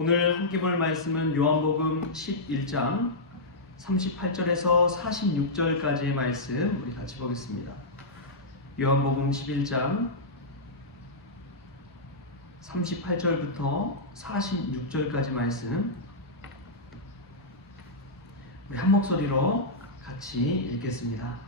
오늘 함께 볼 말씀은 요한복음 11장 38절에서 46절까지의 말씀 우리 같이 보겠습니다. 요한복음 11장 38절부터 46절까지 말씀 우리 한 목소리로 같이 읽겠습니다.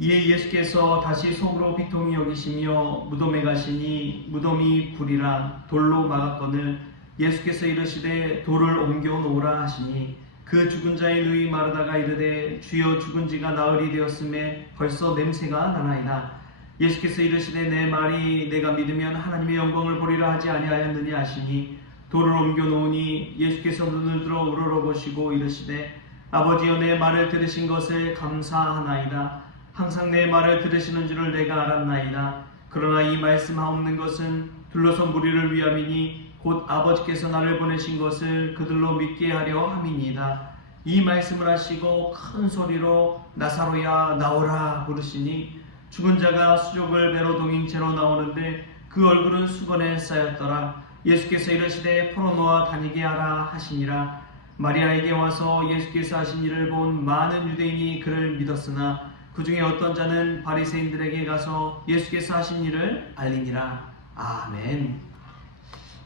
이에 예수께서 다시 속으로 비통히 여기시며 무덤에 가시니 무덤이 불이라 돌로 막았거늘 예수께서 이르시되 돌을 옮겨 놓으라 하시니 그 죽은 자의 누이 마르다가 이르되 주여 죽은 지가 나흘이 되었음에 벌써 냄새가 나나이다. 예수께서 이르시되 내 말이 내가 믿으면 하나님의 영광을 보리라 하지 아니하였느냐 하시니 돌을 옮겨 놓으니 예수께서 눈을 들어 우러러보시고 이르시되 아버지여 내 말을 들으신 것을 감사하나이다. 항상 내 말을 들으시는 줄을 내가 알았나이다. 그러나 이 말씀하옵는 것은 둘러선 무리를 위함이니 곧 아버지께서 나를 보내신 것을 그들로 믿게 하려 함이니이다. 이 말씀을 하시고 큰 소리로 나사로야 나오라 부르시니 죽은 자가 수족을 배로 동인 채로 나오는데 그 얼굴은 수건에 쌓였더라. 예수께서 이르시되 풀어놓아 다니게 하라 하시니라. 마리아에게 와서 예수께서 하신 일을 본 많은 유대인이 그를 믿었으나 그 중에 어떤 자는 바리새인들에게 가서 예수께서 하신 일을 알리니라. 아멘.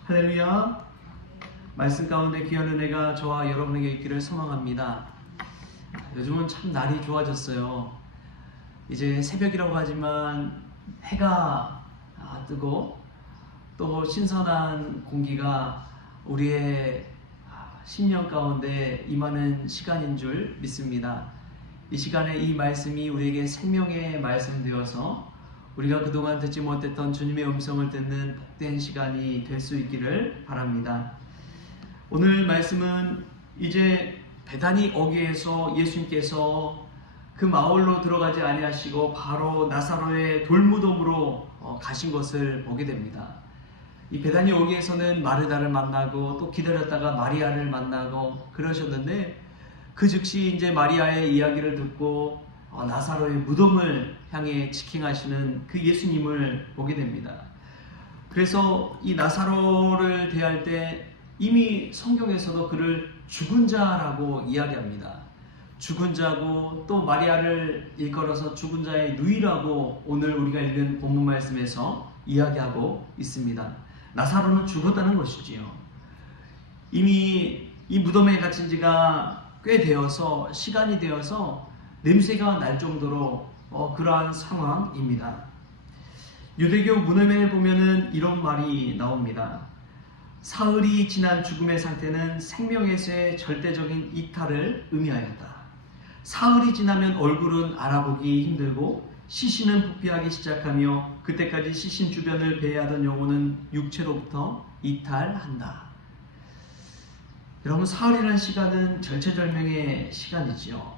할렐루야. 말씀 가운데 귀한 은혜가 저와 여러분에게 있기를 소망합니다. 요즘은 참 날이 좋아졌어요. 이제 새벽이라고 하지만 해가 뜨고 또 신선한 공기가 우리의 심령 가운데 임하는 시간인 줄 믿습니다. 이 시간에 이 말씀이 우리에게 생명의 말씀 되어서 우리가 그동안 듣지 못했던 주님의 음성을 듣는 복된 시간이 될 수 있기를 바랍니다. 오늘 말씀은 이제 베다니 어귀에서 예수님께서 그 마을로 들어가지 아니하시고 바로 나사로의 돌무덤으로 가신 것을 보게 됩니다. 이 베다니 어귀에서는 마르다를 만나고 또 기다렸다가 마리아를 만나고 그러셨는데 그 즉시 이제 마리아의 이야기를 듣고 나사로의 무덤을 향해 지킹하시는 그 예수님을 보게 됩니다. 그래서 이 나사로를 대할 때 이미 성경에서도 그를 죽은 자라고 이야기합니다. 죽은 자고 또 마리아를 일컬어서 죽은 자의 누이라고 오늘 우리가 읽은 본문 말씀에서 이야기하고 있습니다. 나사로는 죽었다는 것이지요. 이미 이 무덤에 갇힌 지가 꽤 되어서 시간이 되어서 냄새가 날 정도로 그러한 상황입니다. 유대교 문헌에 보면은 이런 말이 나옵니다. 사흘이 지난 죽음의 상태는 생명에서의 절대적인 이탈을 의미하였다. 사흘이 지나면 얼굴은 알아보기 힘들고 시신은 부패하기 시작하며 그때까지 시신 주변을 배회하던 영혼은 육체로부터 이탈한다. 여러분, 사흘이라는 시간은 절체절명의 시간이지요.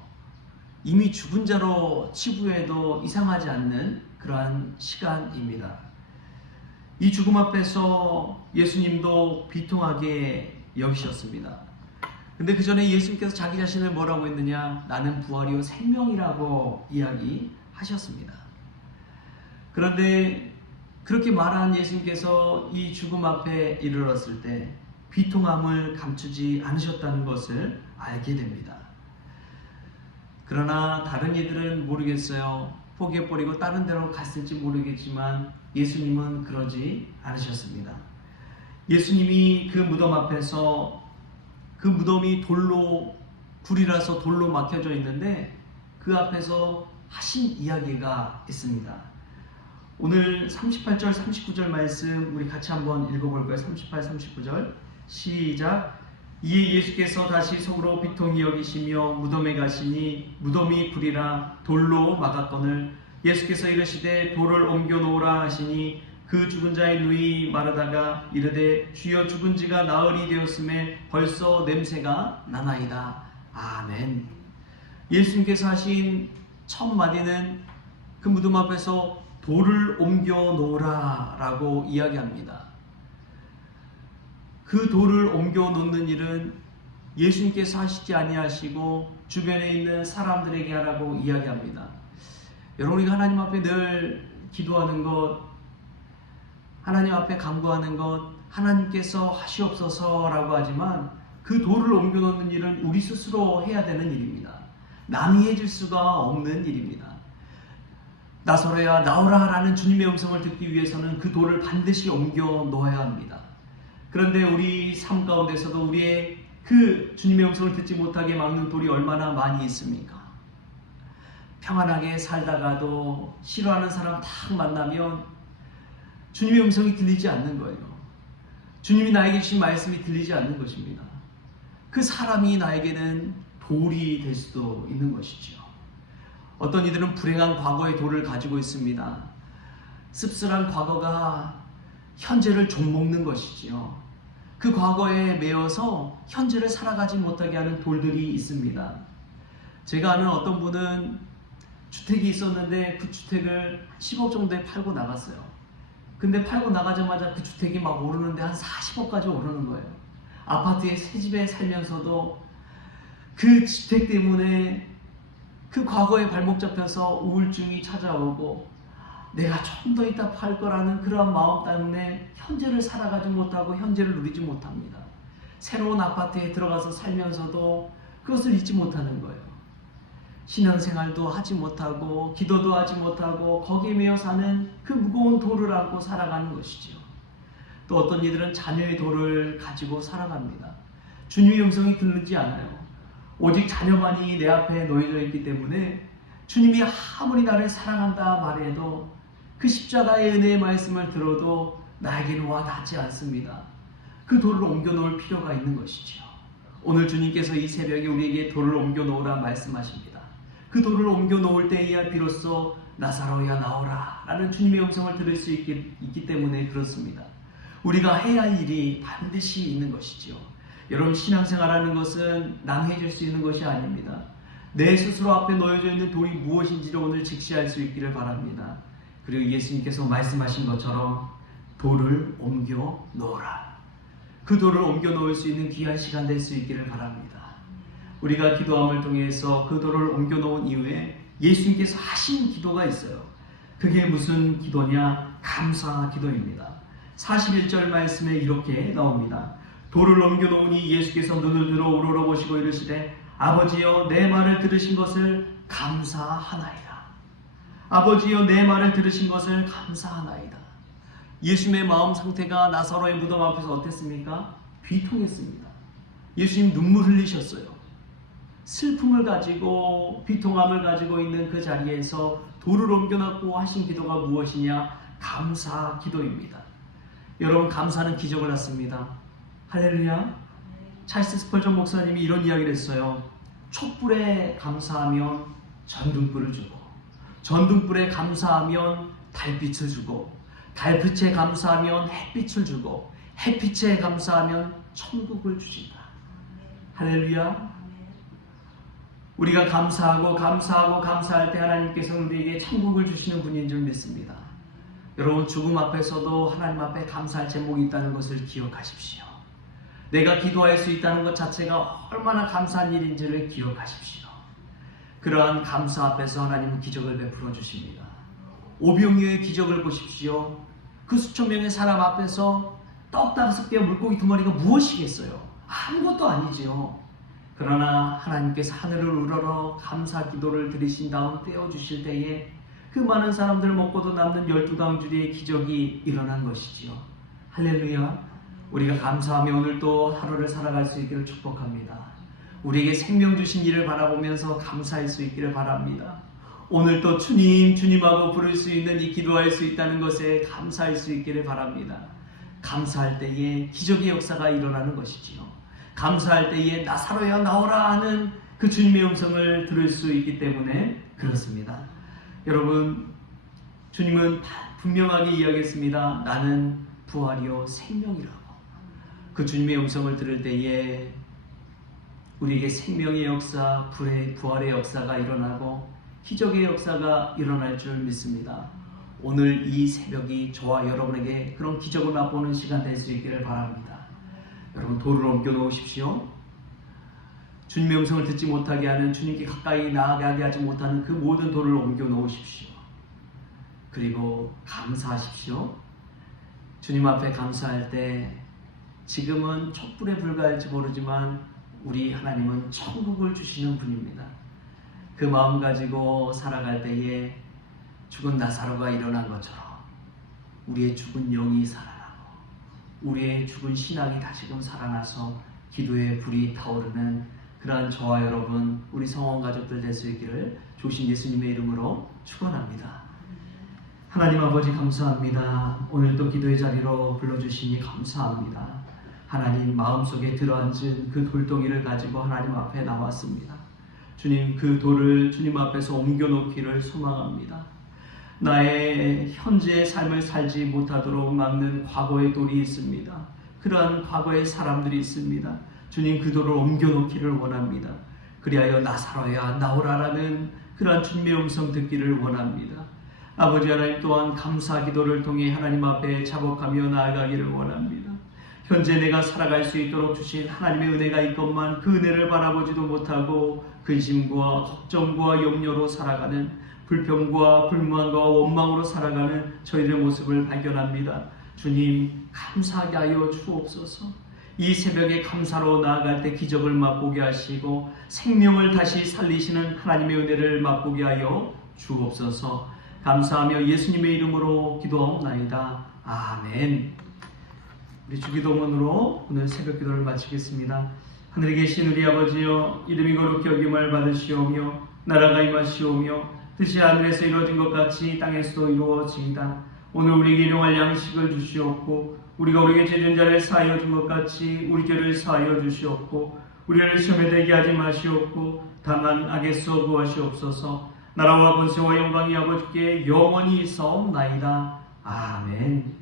이미 죽은 자로 치부해도 이상하지 않는 그러한 시간입니다. 이 죽음 앞에서 예수님도 비통하게 여기셨습니다. 근데 그 전에 예수님께서 자기 자신을 뭐라고 했느냐? 나는 부활이요 생명이라고 이야기하셨습니다. 그런데 그렇게 말한 예수님께서 이 죽음 앞에 이르렀을 때 비통함을 감추지 않으셨다는 것을 알게 됩니다. 그러나 다른 이들은 모르겠어요. 포기해버리고 다른 데로 갔을지 모르겠지만 예수님은 그러지 않으셨습니다. 예수님이 그 무덤 앞에서 그 무덤이 돌로 불이라서 돌로 막혀져 있는데 그 앞에서 하신 이야기가 있습니다. 오늘 38절 39절 말씀 우리 같이 한번 읽어볼까요? 38, 39절 시작. 이에 예수께서 다시 속으로 비통히 여기시며 무덤에 가시니 무덤이 불이라 돌로 막았거늘 예수께서 이르시되 돌을 옮겨 놓으라 하시니 그 죽은 자의 누이 마르다가 이르되 주여 죽은 지가 나흘이 되었음에 벌써 냄새가 나나이다. 아멘. 예수님께서 하신 첫 마디는 그 무덤 앞에서 돌을 옮겨 놓으라 라고 이야기합니다. 그 돌을 옮겨 놓는 일은 예수님께서 하시지 아니하시고 주변에 있는 사람들에게 하라고 이야기합니다. 여러분, 우리가 하나님 앞에 늘 기도하는 것, 하나님 앞에 간구하는 것, 하나님께서 하시옵소서라고 하지만 그 돌을 옮겨놓는 일은 우리 스스로 해야 되는 일입니다. 남이 해줄 수가 없는 일입니다. 나서로야 나오라 라는 주님의 음성을 듣기 위해서는 그 돌을 반드시 옮겨 놓아야 합니다. 그런데 우리 삶 가운데서도 우리의 그 주님의 음성을 듣지 못하게 막는 돌이 얼마나 많이 있습니까? 평안하게 살다가도 싫어하는 사람 딱 만나면 주님의 음성이 들리지 않는 거예요. 주님이 나에게 주신 말씀이 들리지 않는 것입니다. 그 사람이 나에게는 돌이 될 수도 있는 것이죠. 어떤 이들은 불행한 과거의 돌을 가지고 있습니다. 씁쓸한 과거가 현재를 좀먹는 것이지요. 그 과거에 매여서 현재를 살아가지 못하게 하는 돌들이 있습니다. 제가 아는 어떤 분은 주택이 있었는데 그 주택을 10억 정도에 팔고 나갔어요. 근데 팔고 나가자마자 그 주택이 막 오르는데 한 40억까지 오르는 거예요. 아파트에 새 집에 살면서도 그 주택 때문에 그 과거에 발목 잡혀서 우울증이 찾아오고 내가 좀 더 있다 팔 거라는 그런 마음 때문에 현재를 살아가지 못하고 현재를 누리지 못합니다. 새로운 아파트에 들어가서 살면서도 그것을 잊지 못하는 거예요. 신앙생활도 하지 못하고 기도도 하지 못하고 거기에 매여 사는 그 무거운 돌을 안고 살아가는 것이죠. 또 어떤 이들은 자녀의 돌을 가지고 살아갑니다. 주님의 음성이 들리지 않아요. 오직 자녀만이 내 앞에 놓여져 있기 때문에 주님이 아무리 나를 사랑한다 말해도 그 십자가의 은혜의 말씀을 들어도 나에게는 와 닿지 않습니다. 그 돌을 옮겨 놓을 필요가 있는 것이죠. 오늘 주님께서 이 새벽에 우리에게 돌을 옮겨 놓으라 말씀하십니다. 그 돌을 옮겨 놓을 때에야 비로소 나사로야 나오라 라는 주님의 음성을 들을 수 있기 때문에 그렇습니다. 우리가 해야 할 일이 반드시 있는 것이죠. 여러분, 신앙생활하는 것은 남이 해줄 수 있는 것이 아닙니다. 내 스스로 앞에 놓여져 있는 돌이 무엇인지를 오늘 직시할 수 있기를 바랍니다. 그리고 예수님께서 말씀하신 것처럼 돌을 옮겨 놓으라. 그 돌을 옮겨 놓을 수 있는 귀한 시간 될 수 있기를 바랍니다. 우리가 기도함을 통해서 그 돌을 옮겨 놓은 이후에 예수님께서 하신 기도가 있어요. 그게 무슨 기도냐? 감사 기도입니다. 41절 말씀에 이렇게 나옵니다. 돌을 옮겨 놓으니 예수께서 눈을 들어 우러러보시고 이르시되 아버지여 내 말을 들으신 것을 감사하나이다. 아버지여 내 말을 들으신 것을 감사하나이다. 예수님의 마음 상태가 나사로의 무덤 앞에서 어땠습니까? 비통했습니다. 예수님 눈물 흘리셨어요. 슬픔을 가지고 비통함을 가지고 있는 그 자리에서 돌을 옮겨놓고 하신 기도가 무엇이냐? 감사 기도입니다. 여러분, 감사는 기적을 낳습니다. 할렐루야. 찰스 스펄전 목사님이 이런 이야기를 했어요. 촛불에 감사하면 전등불을 주고, 전등불에 감사하면 달빛을 주고, 달빛에 감사하면 햇빛을 주고, 햇빛에 감사하면 천국을 주신다. 할렐루야. 우리가 감사할 때 하나님께서 우리에게 천국을 주시는 분인 줄 믿습니다. 여러분, 죽음 앞에서도 하나님 앞에 감사할 제목이 있다는 것을 기억하십시오. 내가 기도할 수 있다는 것 자체가 얼마나 감사한 일인지를 기억하십시오. 그러한 감사 앞에서 하나님은 기적을 베풀어 주십니다. 오병이어의 기적을 보십시오. 그 수천 명의 사람 앞에서 떡 5개와 물고기 2마리가 무엇이겠어요? 아무것도 아니지요. 그러나 하나님께서 하늘을 우러러 감사 기도를 들으신 다음 떼어주실 때에 그 많은 사람들 먹고도 남는 12강줄의 기적이 일어난 것이지요. 할렐루야. 우리가 감사하며 오늘 또 하루를 살아갈 수 있기를 축복합니다. 우리에게 생명 주신 이를 바라보면서 감사할 수 있기를 바랍니다. 오늘 또 주님하고 부를 수 있는 이 기도할 수 있다는 것에 감사할 수 있기를 바랍니다. 감사할 때에 기적의 역사가 일어나는 것이지요. 감사할 때에 나사로야 나오라 하는 그 주님의 음성을 들을 수 있기 때문에 그렇습니다. 여러분, 주님은 분명하게 이야기했습니다. 나는 부활이요 생명이라고. 그 주님의 음성을 들을 때에 우리에게 생명의 역사, 부활의 역사가 일어나고 기적의 역사가 일어날 줄 믿습니다. 오늘 이 새벽이 저와 여러분에게 그런 기적을 맛보는 시간 될 수 있기를 바랍니다. 여러분, 돌을 옮겨 놓으십시오. 주님의 음성을 듣지 못하게 하는, 주님께 가까이 나아가게 하지 못하는 그 모든 돌을 옮겨 놓으십시오. 그리고 감사하십시오. 주님 앞에 감사할 때 지금은 촛불에 불과할지 모르지만 우리 하나님은 천국을 주시는 분입니다. 그 마음 가지고 살아갈 때에 죽은 나사로가 일어난 것처럼 우리의 죽은 영이 살아나고 우리의 죽은 신앙이 다시금 살아나서 기도의 불이 타오르는 그러한 저와 여러분 우리 성원 가족들 될 수 있기를 조신 예수님의 이름으로 축원합니다. 하나님 아버지 감사합니다. 오늘 또 기도의 자리로 불러주시니 감사합니다. 하나님 마음속에 들어앉은 그 돌덩이를 가지고 하나님 앞에 나왔습니다. 주님 그 돌을 주님 앞에서 옮겨놓기를 소망합니다. 나의 현재의 삶을 살지 못하도록 막는 과거의 돌이 있습니다. 그러한 과거의 사람들이 있습니다. 주님 그 돌을 옮겨놓기를 원합니다. 그리하여 나사로야 나오라라는 그러한 주님의 음성 듣기를 원합니다. 아버지 하나님 또한 감사 기도를 통해 하나님 앞에 자복하며 나아가기를 원합니다. 현재 내가 살아갈 수 있도록 주신 하나님의 은혜가 있건만 그 은혜를 바라보지도 못하고 근심과 걱정과 염려로 살아가는 불평과 불만과 원망으로 살아가는 저희들의 모습을 발견합니다. 주님 감사하게 하여 주옵소서. 이 새벽에 감사로 나아갈 때 기적을 맛보게 하시고 생명을 다시 살리시는 하나님의 은혜를 맛보게 하여 주옵소서. 감사하며 예수님의 이름으로 기도하옵나이다. 아멘. 우리 주기도문으로 오늘 새벽 기도를 마치겠습니다. 하늘에 계신 우리 아버지여, 이름이 거룩히 여김을 받으시오며 나라가 임하시오며 뜻이 하늘에서 이루어진 것 같이 땅에서도 이루어지이다. 오늘 우리에게 일용할 양식을 주시옵고 우리가 우리에게 죄진 자를 사하여 준 것 같이 우리 죄를 사하여 주시옵고 우리를 시험에 들게 하지 마시옵고 다만 악에서 구하시옵소서. 나라와 권세와 영광이 아버지께 영원히 있사옵나이다. 아멘.